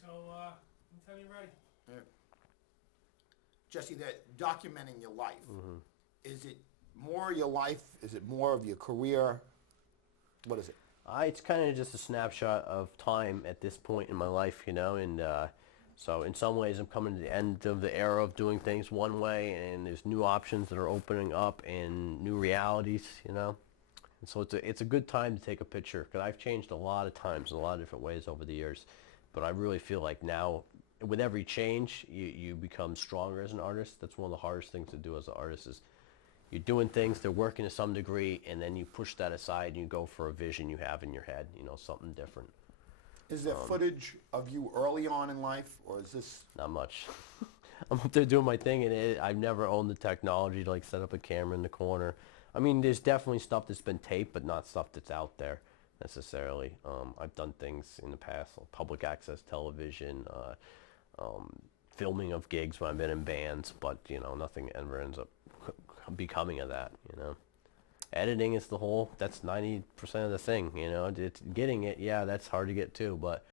So, anytime you're ready. Yeah. Jesse, that documenting your life, is it more your life? Is it more of your career? What is it? It's kind of just a snapshot of time at this point in my life, and so in some ways I'm coming to the end of the era of doing things one way, and there's new options that are opening up and new realities, And so it's a good time to take a picture because I've changed a lot of times in a lot of different ways over the years, but I really feel like now with every change you become stronger as an artist. That's one of the hardest things to do as an artist is you're doing things, they're working to some degree, and then you push that aside and you go for a vision you have in your head, something different. Is there footage of you early on in life, or is this... Not much. I'm up there doing my thing, and I've never owned the technology to set up a camera in the corner. I mean, there's definitely stuff that's been taped, but not stuff that's out there necessarily. I've done things in the past, like public access television, filming of gigs when I've been in bands, but nothing ever ends up becoming of that. Editing is that's 90% of the thing. It's getting it, yeah, that's hard to get too, but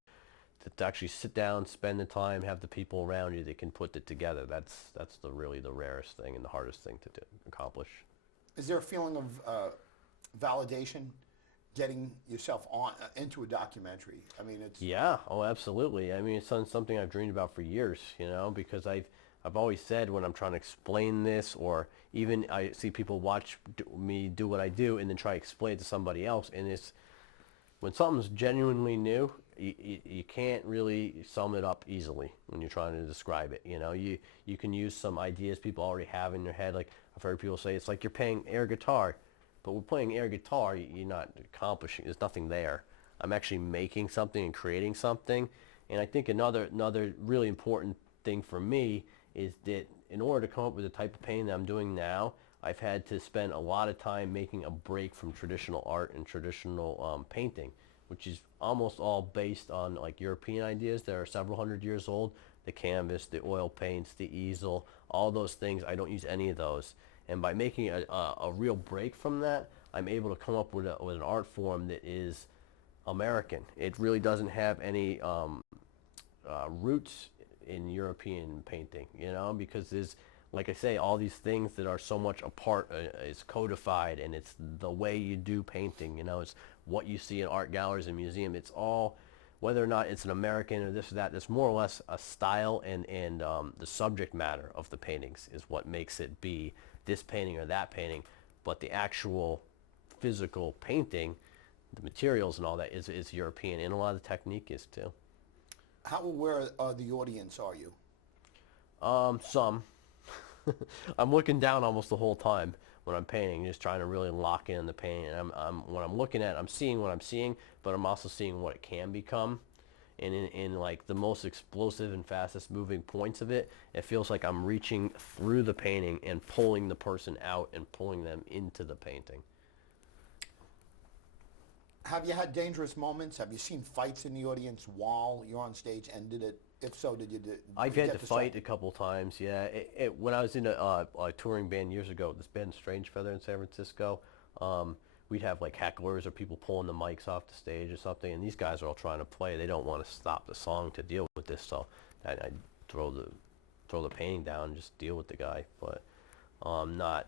to actually sit down, spend the time, have the people around you that can put it together, that's really the rarest thing and the hardest thing to accomplish. Is there a feeling of validation getting yourself on into a documentary? I mean, it's... Yeah, oh, absolutely. I mean, it's something I've dreamed about for years, because I've always said when I'm trying to explain this, or even I see people watch me do what I do and then try to explain it to somebody else, and it's when something's genuinely new, you can't really sum it up easily when you're trying to describe it. You can use some ideas people already have in their head. Like I've heard people say, it's like you're playing air guitar, but with playing air guitar, you're not accomplishing. There's nothing there. I'm actually making something and creating something. And I think another really important thing for me is that in order to come up with the type of painting that I'm doing now, I've had to spend a lot of time making a break from traditional art and traditional painting, which is almost all based on like European ideas that are several hundred years old. The canvas, the oil paints, the easel, all those things, I don't use any of those. And by making a real break from that, I'm able to come up with an art form that is American. It really doesn't have any roots in European painting, because there's, like I say, all these things that are so much a part is codified, and it's the way you do painting, it's what you see in art galleries and museums. It's all, whether or not it's an American or this or that, it's more or less a style and the subject matter of the paintings is what makes it be this painting or that painting, but the actual physical painting, the materials and all that is European, and a lot of the technique is too. How aware of the audience are you? Some. I'm looking down almost the whole time when I'm painting, just trying to really lock in the painting. And when I'm looking at it, I'm seeing what I'm seeing, but I'm also seeing what it can become. And in like the most explosive and fastest moving points of it, it feels like I'm reaching through the painting and pulling the person out and pulling them into the painting. Have you had dangerous moments? Have you seen fights in the audience while you're on stage, and did it? If so, did you? I've had to fight a couple times. Yeah, when I was in a touring band years ago, this band Strange Feather in San Francisco, we'd have like hecklers or people pulling the mics off the stage or something, and these guys are all trying to play. They don't want to stop the song to deal with this, so I throw the painting down and just deal with the guy. But not.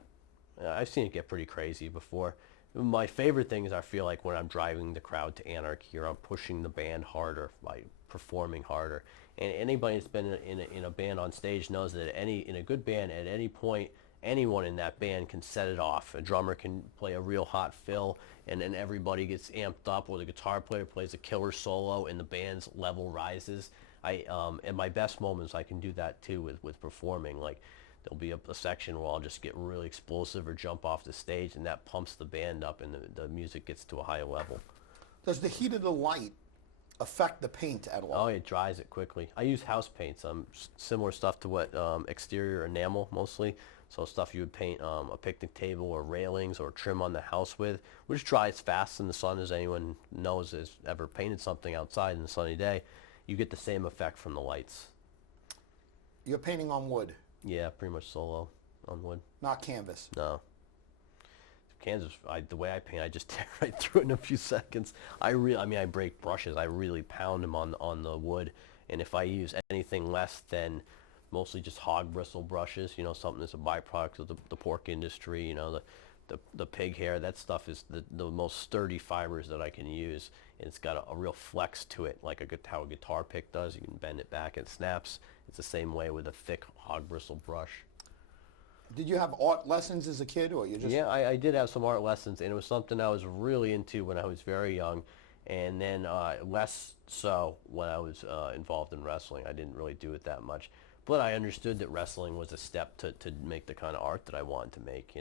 I've seen it get pretty crazy before. My favorite thing is I feel like when I'm driving the crowd to anarchy, or I'm pushing the band harder by performing harder. And anybody that's been in a band on stage knows that in a good band, at any point, anyone in that band can set it off. A drummer can play a real hot fill, and then everybody gets amped up, or the guitar player plays a killer solo, and the band's level rises. In my best moments, I can do that too with performing. Like, there'll be a section where I'll just get really explosive or jump off the stage, and that pumps the band up, and the music gets to a higher level. Does the heat of the light affect the paint at all? Oh, it dries it quickly. I use house paints, similar stuff to what exterior enamel mostly. So stuff you would paint a picnic table or railings or trim on the house with, which dries fast in the sun, as anyone knows has ever painted something outside in a sunny day. You get the same effect from the lights. You're painting on wood? Yeah, pretty much solo on wood. Not canvas? No. Canvas, the way I paint, I just tear right through it in a few seconds. I break brushes. I really pound them on the wood, And if I use anything less than mostly just hog bristle brushes, something that's a byproduct of the pork industry, the pig hair, that stuff is the most sturdy fibers that I can use. And it's got a real flex to it, like how a guitar pick does. You can bend it back and it snaps. It's the same way with a thick hog bristle brush. Did you have art lessons as a kid, or you just? Yeah, I did have some art lessons, and it was something I was really into when I was very young, and then less so when I was involved in wrestling. I didn't really do it that much, but I understood that wrestling was a step to make the kind of art that I wanted to make.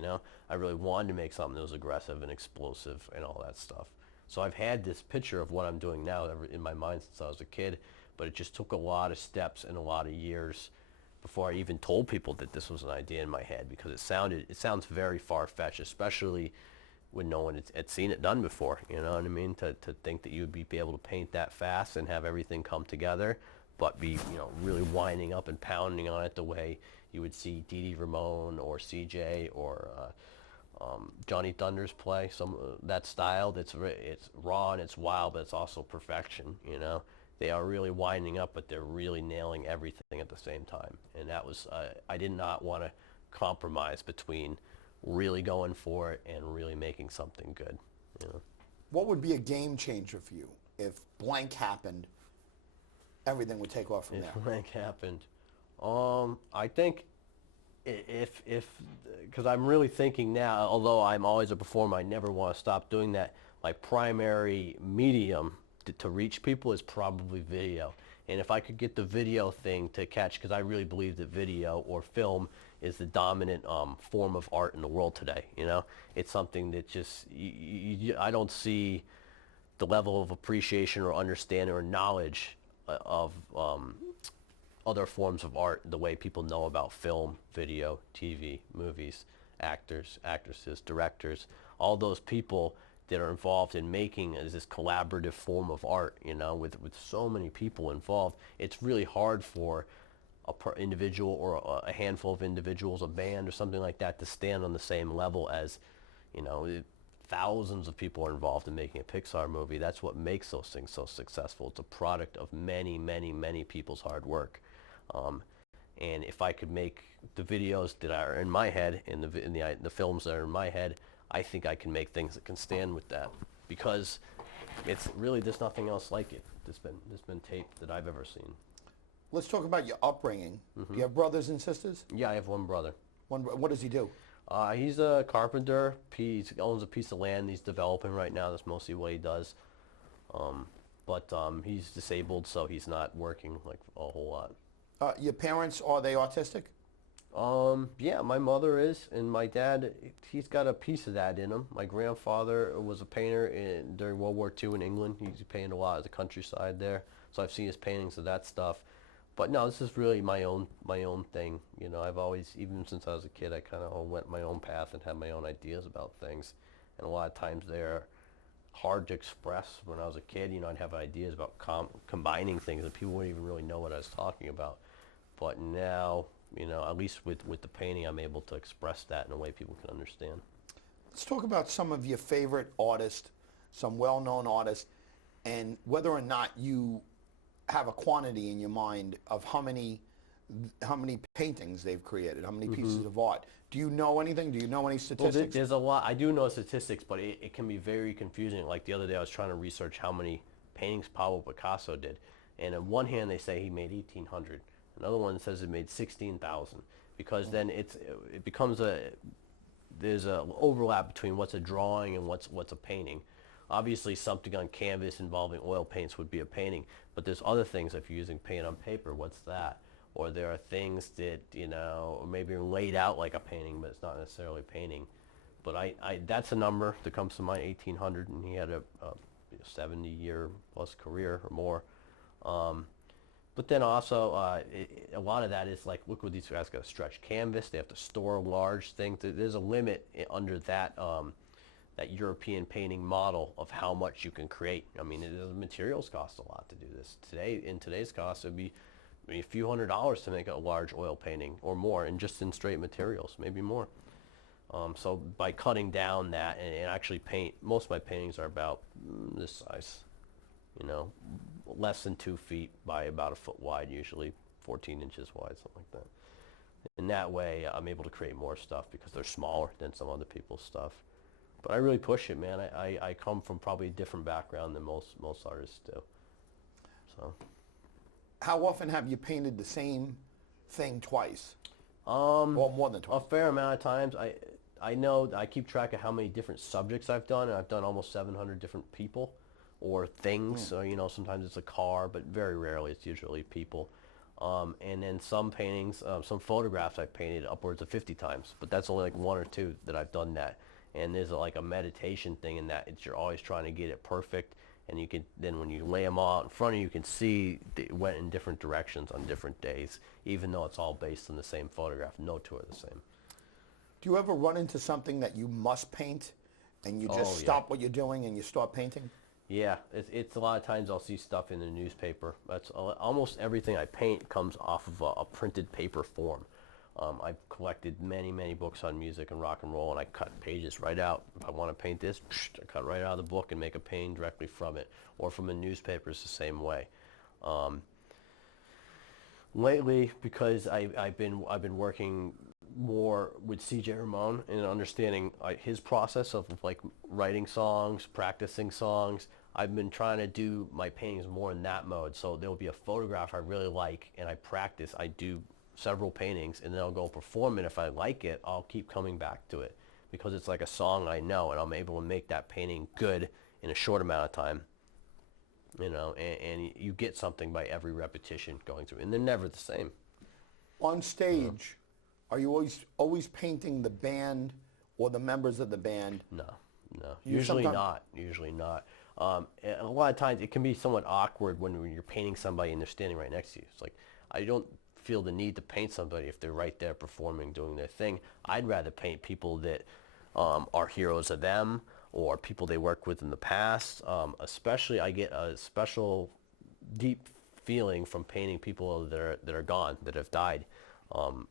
I really wanted to make something that was aggressive and explosive and all that stuff. So I've had this picture of what I'm doing now in my mind since I was a kid, but it just took a lot of steps and a lot of years before I even told people that this was an idea in my head, because it sounds very far-fetched, especially when no one had seen it done before. You know what I mean? To think that you would be able to paint that fast and have everything come together, but be really winding up and pounding on it the way you would see Dee Dee Ramone or CJ or Johnny Thunders play. That style it's raw and it's wild, but it's also perfection. They are really winding up, but they're really nailing everything at the same time. And that was, I did not want to compromise between really going for it and really making something good. What would be a game changer for you if blank happened? Everything would take off from there. If blank happened, I think because I'm really thinking now, although I'm always a performer, I never want to stop doing that. My primary medium to reach people is probably video. And if I could get the video thing to catch, because I really believe that video or film is the dominant form of art in the world today. It's something that just I don't see the level of appreciation or understanding or knowledge of other forms of art the way people know about film, video, TV, movies, actors, actresses, directors, all those people that are involved in making this collaborative form of art, with so many people involved. It's really hard for an individual or a handful of individuals, a band or something like that, to stand on the same level as, thousands of people are involved in making a Pixar movie. That's what makes those things so successful. It's a product of many, many, many people's hard work. And if I could make the videos that are in my head and the films that are in my head, I think I can make things that can stand with that, because it's really, there's nothing else like it that's been taped that I've ever seen. Let's talk about your upbringing. Do you have brothers and sisters? Yeah, I have one brother. What does he do? He's a carpenter. He owns a piece of land he's developing right now. That's mostly what he does. But he's disabled, so he's not working like a whole lot. Your parents, are they autistic? Yeah, my mother is, and my dad, he's got a piece of that in him. My grandfather was a painter during World War II in England. He painted a lot of the countryside there, so I've seen his paintings of that stuff. But no, this is really my own thing. I've always, even since I was a kid, I kind of went my own path and had my own ideas about things. And a lot of times they're hard to express. When I was a kid, I'd have ideas about combining things, and people wouldn't even really know what I was talking about. But now, at least with the painting, I'm able to express that in a way people can understand. Let's talk about some of your favorite artists, some well-known artists, and whether or not you have a quantity in your mind of how many paintings they've created, how many pieces of art. Do you know anything? Do you know any statistics? Well, there's a lot. I do know statistics, but it can be very confusing. Like the other day, I was trying to research how many paintings Pablo Picasso did. And on one hand, they say he made 1,800. Another one says he made 16,000. Because then it becomes there's a overlap between what's a drawing and what's a painting. Obviously, something on canvas involving oil paints would be a painting, but there's other things. If you're using paint on paper, what's that? Or there are things that, maybe are laid out like a painting, but it's not necessarily painting. But that's a number that comes to mind, 1,800, and he had a 70-year plus career or more. But then also, a lot of that is like, look what these guys got to stretch canvas. They have to store large things. There's a limit under that that European painting model of how much you can create. I mean, the materials cost a lot to do this. In today's cost, it would be a few $100s to make a large oil painting or more, and just in straight materials, maybe more. So by cutting down that and actually most of my paintings are about this size, less than 2 feet by about a foot wide, usually 14 inches wide, something like that. And that way, I'm able to create more stuff because they're smaller than some other people's stuff. But I really push it, man. I come from probably a different background than most artists do. So. How often have you painted the same thing twice? Or more than twice? A fair amount of times. I know I keep track of how many different subjects I've done, and I've done almost 700 different people or things. So, you know, sometimes it's a car, but very rarely it's usually people. And then some paintings, some photographs I've painted upwards of 50 times, but that's only like 1 or 2 that I've done that. And there's like a meditation thing in that. You're always trying to get it perfect, and you can then when you lay them all out in front of you, you can see it went in different directions on different days, even though it's all based on the same photograph. No two are the same. Do you ever run into something that you must paint, and you just stop what you're doing and you start painting? Yeah, it's a lot of times I'll see stuff in the newspaper. That's almost everything I paint comes off of a printed paper form. I've collected many books on music and rock and roll, and I cut pages right out. If I want to paint this, I cut right out of the book and make a painting directly from it, or from a newspaper. It's the same way. Lately, because I've been working more with C.J. Ramon and understanding his process of like writing songs, practicing songs. I've been trying to do my paintings more in that mode. So there will be a photograph I really like, and I practice. I do several paintings, and then I'll go perform it. If I like it, I'll keep coming back to it because it's like a song I know, and I'm able to make that painting good in a short amount of time. You know, and you get something by every repetition going through, and they're never the same. On stage, are you always painting the band or the members of the band? No. Usually not. A lot of times it can be somewhat awkward when you're painting somebody and they're standing right next to you. It's like, I don't feel the need to paint somebody if they're right there performing, doing their thing. I'd rather paint people that are heroes of them, or people they worked with in the past. Especially, I get a special deep feeling from painting people that are gone, that have died.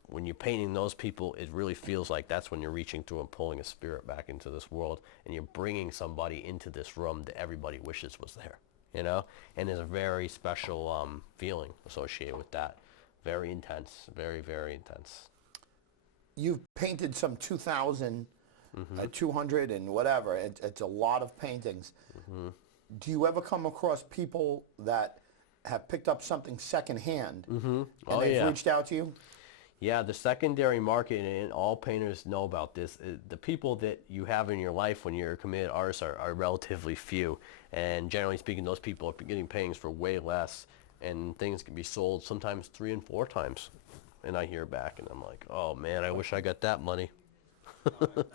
When you're painting those people, it really feels like that's when you're reaching through and pulling a spirit back into this world, and you're bringing somebody into this room that everybody wishes was there, you know? And there's a very special feeling associated with that. Very intense, very intense. You've painted some 2,000, 200 and whatever. It's a lot of paintings. Do you ever come across people that have picked up something secondhand and they've reached out to you? Yeah, the secondary market, and all painters know about this, the people that you have in your life when you're a committed artist are relatively few. And generally speaking, those people are getting paintings for way less, and things can be sold sometimes 3 and 4 times. And I hear back, and I'm like, oh man, I wish I got that money. I think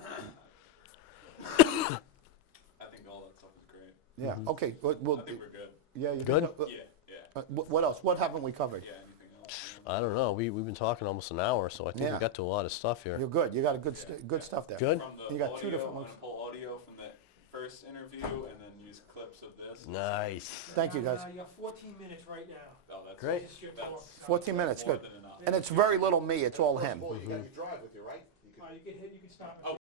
all that stuff is great. Yeah, okay. Well, I think we're good. yeah, you Good? Yeah. What else? What haven't we covered? Yeah, anything else? I don't know. We've been talking almost an hour, so I think we got to a lot of stuff here. You're good. You got a good stuff there. Good? From the You got audio, 2 different I'm ones. gonna pull audio from the first interview and then use clips of this. Nice. Thank you, guys. You got 14 minutes right now. Oh, that's Great. Just your That's talk. 14 minutes, more good. than enough. And it's very little me. It's all him. You got your drive with you, right? You can stop. Oh,